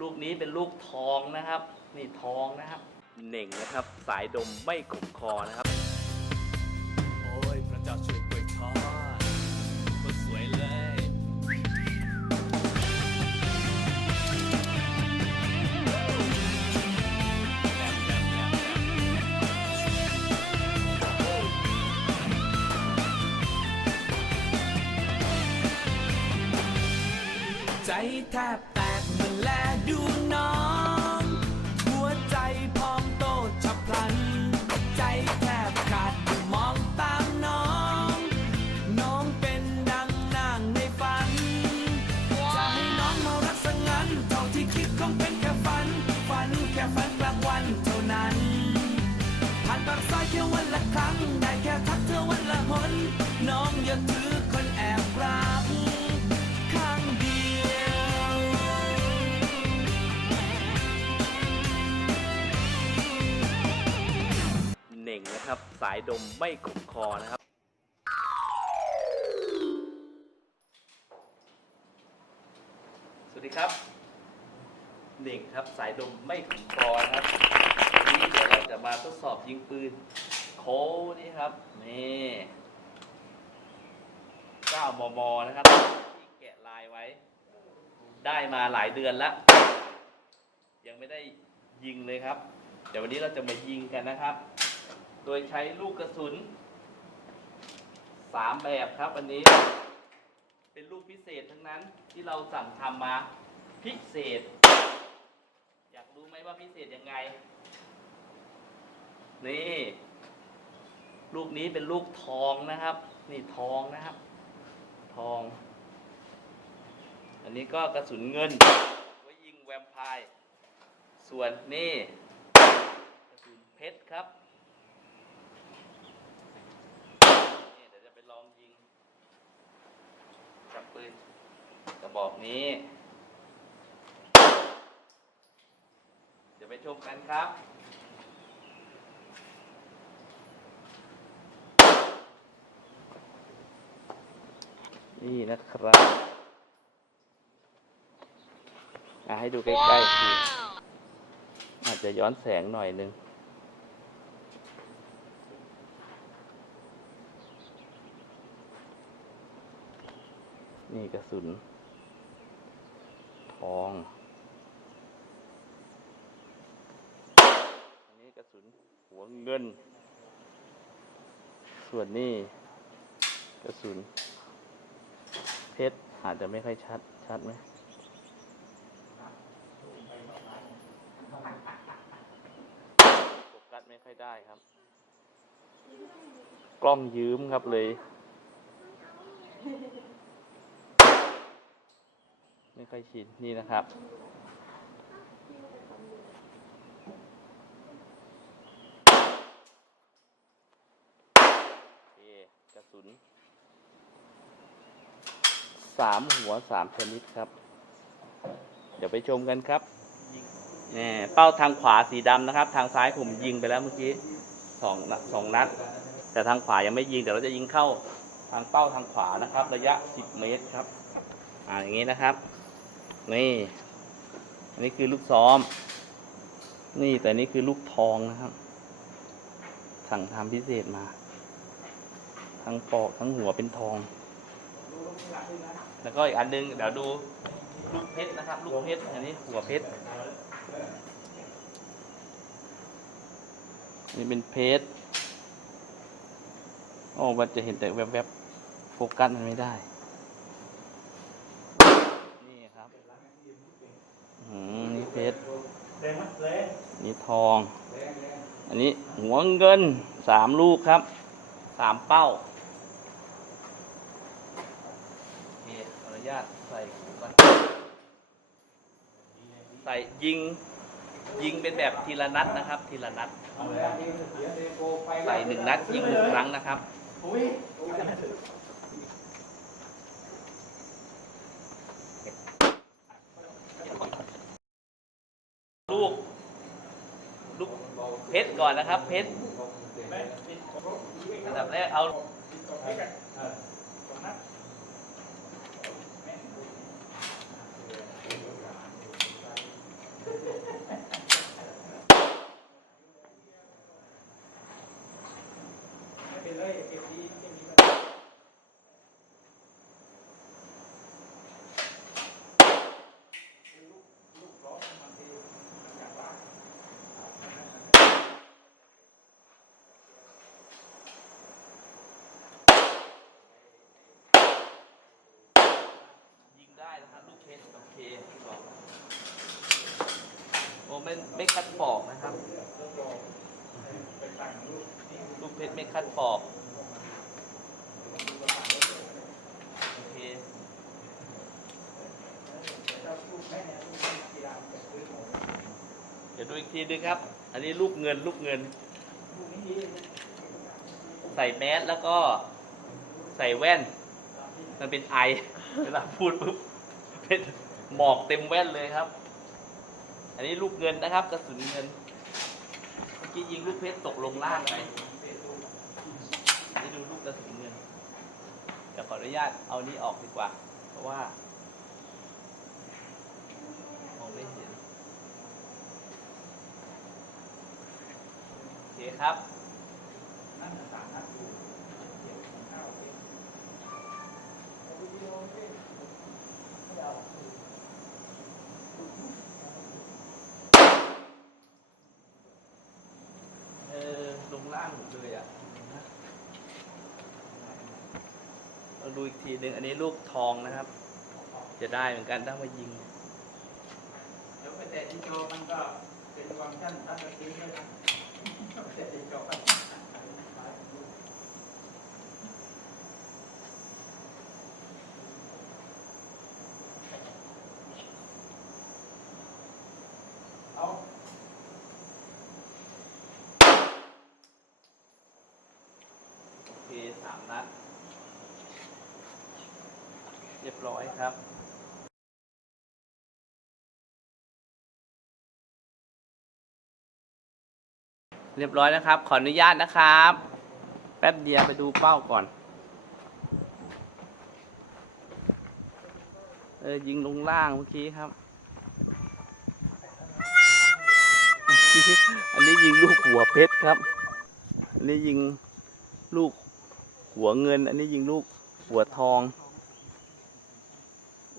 ลูกนี้เป็นลูกทองนะครับ นี่ทองนะครับเหน่งนะครับ สายดมไม่ขมคอนะครับ โอ้ยพระเจ้าช่วยกล้วยทอดคนสวยเลย ใจแทบ นะครับ สายดมไม่ขมคอนะครับ สวัสดีครับหนึ่งครับสายดมไม่ขมคอนะครับวันนี้เดี๋ยวเราจะมาทดสอบยิงปืนโค้นี่ครับนี่9มมนะครับที่แกะลายไว้ ได้มาหลายเดือนแล้ว ยังไม่ได้ยิงเลยครับ เดี๋ยววันนี้เราจะมายิงกันนะครับ โดยใช้ลูกกระสุนสามแบบครับวันนี้ เป็นลูกพิเศษทั้งนั้นที่เราสั่งทำมาพิเศษ อยากรู้ไหมว่าพิเศษยังไง นี่ ลูกนี้เป็นลูกทองนะครับ นี่ทองนะครับ ทอง อันนี้ก็กระสุนเงินไว้ยิงแวมไพร์ส่วนนี่กระสุนเพชรครับ นี่เดี๋ยวจะไปลองยิง กับปืนกระบอกนี้ เดี๋ยวไปชมกันครับนี่นะครับอะให้ดูใกล้ๆทีอาจจะย้อนแสงหน่อยนึง นี่กระสุน ทอง อันนี้กระสุนหัวเงิน ส่วนนี้กระสุน เพชรอาจจะไม่ค่อยชัด ชัดไหมโฟกัสไม่ค่อยได้ครับ กล้องยืมครับเลย ไม่ค่อยชินนี่นะครับ กระสุนสามหัวสามชนิดครับ เดี๋ยวไปชมกันครับนี่เป้าทางขวาสีดำนะครับ ทางซ้ายผมยิงไปแล้วเมื่อกี้สองนัดสองนัด แต่ทางขวายังไม่ยิงเดี๋ยวเราจะยิงเข้าทางเป้าทางขวานะครับ ระยะ 10 เมตรครับ อ่าอย่างนี้นะครับ นี่อันนี้คือลูกซ้อม นี่แต่นี่คือลูกทองนะครับ สั่งทำพิเศษมา ทั้งปอกทั้งหัวเป็นทอง แล้วก็อีกอันนึงเดี๋ยวดูลูกเพชรนะครับ ลูกเพชรอันนี้หัวเพชรนี่เป็นเพชรโอ้มันจะเห็นแต่แวบๆโฟกัสมันไม่ได้ นี่ครับ อืม นี่เพชรนี่ทอง อันนี้หัวเงินสามลูกครับสามเป้าโอเคขออนุญาตใส่หูก่อนใส่ยิงยิงเป็นแบบทีละนัดนะครับ ทีละนัด ใส่หนึ่งนัดยิงหนึ่งครั้งนะครับ ลูก ลูกเพชรก่อนนะครับ เพชรอันดับแรกเอา ลูกเคบอกโอ้ไม่ไม่คัดปอกนะครับ ลูกเพชรไม่คัดปอกโอเคเดี๋ยวดูอีกทีนึงครับ อันนี้ลูกเงินลูกเงิน ใส่แมสแล้วก็ใส่แว่น มันเป็นไอ เวลาพูดปุ๊บ เป็นหมอกเต็มแว่นเลยครับ อันนี้ลูกเงินนะครับกระสุนเงินเมื่อกี้ยิงลูกเพชรตกลงล่างไปอันนี้ดูลูกกระสุนเงินเดี๋ยวขออนุญาตเอานี้ออกดีกว่า เพราะว่ามองไม่เห็นโอเคครับเออลงล่างหมดเลยอะเรา ดูอีกทีหนึ่งอันนี้ลูกทองนะครับ จะได้เหมือนกันถ้ามายิงเดี๋ยวไปแต่ที่โจมันก็เป็นความชั้นตั้งแต่ทีด้วยนะแต่ที่โจไปเอาโอเคสามนัดเรียบร้อยครับเรียบร้อยนะครับ ขออนุญาตนะครับ แป๊บเดียวไปดูเป้าก่อน เออ ยิงลงล่างเมื่อกี้ครับ อันนี้ยิงลูกหัวเพชรครับ อันนี้ยิงลูกหัวเงิน อันนี้ยิงลูกหัวทอง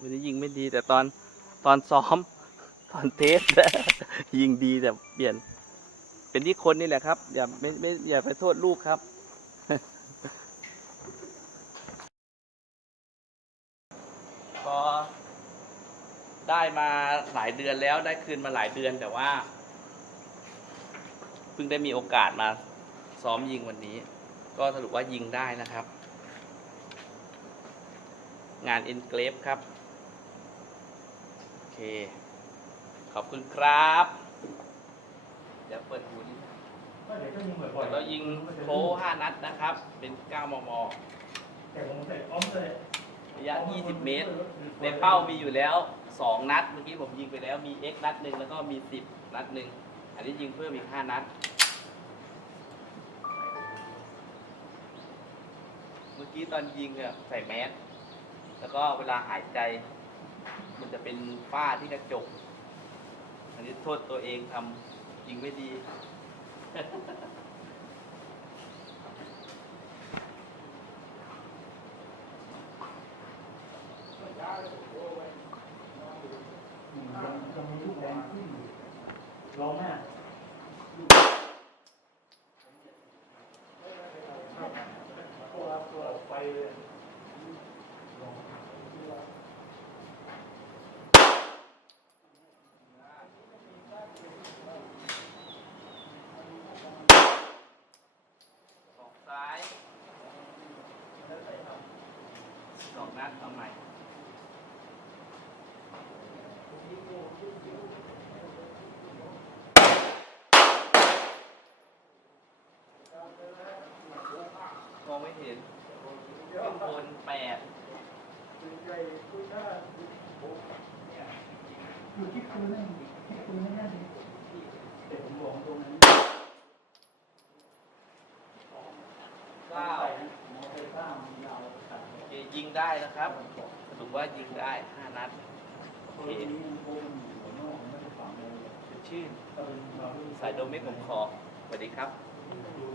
วันนี้ยิงไม่ดีแต่ตอนตอนซ้อม ตอนเทส ยิงดีแต่เปลี่ยน เป็นที่คนนี่แหละครับ อย่าไม่ไม่อย่าไปโทษลูกครับพอได้มาหลายเดือนแล้วได้คืนมาหลายเดือนแต่ว่า เพิ่งได้มีโอกาสมาซ้อมยิงวันนี้ ก็สรุปว่ายิงได้นะครับ งานเอ็นเกรฟครับ ขอบคุณครับ เดี๋ยวเปิดหูนิดเดี๋ยวก็ยิงบ่อยๆเรายิงโค้ห้านัดนะครับ เป็น9มม แต่ผมใส่อ้อมเลยระยะ 20 เมตร ในเป้ามีอยู่แล้ว 2 นัด เมื่อกี้ผมยิงไปแล้ว มี X นัดหนึ่งแล้วก็มี 10 นัดหนึ่ง อันนี้ยิงเพิ่มอีก 5 นัด เมื่อกี้ตอนยิงเนี่ยใส่แมส แล้วก็เวลาหายใจ มันจะเป็นฝ้าที่กระจก อันนี้โทษตัวเองทำยิงไม่ดีร้องแม่ตัวไปเลย สองซ้ายสองนัดเอาใหม่ มอง ไม่เห็นข้างบนแปดอยู่ที่ปืนนั่นที่ปืนนั่นนั่นแต่ผมบอกตรงนั้นเก้าหมอไฟฟ้ามันยาวตัดโอเคยิงได้นะครับสรุปว่ายิงได้ห้านัดโอปืเคนนี้มันโค้งหัวนอกไม่ได้ฝังเลยชื่นถ้าเป็นเราสายโดมไม่ผมขอสวัสดีครับดู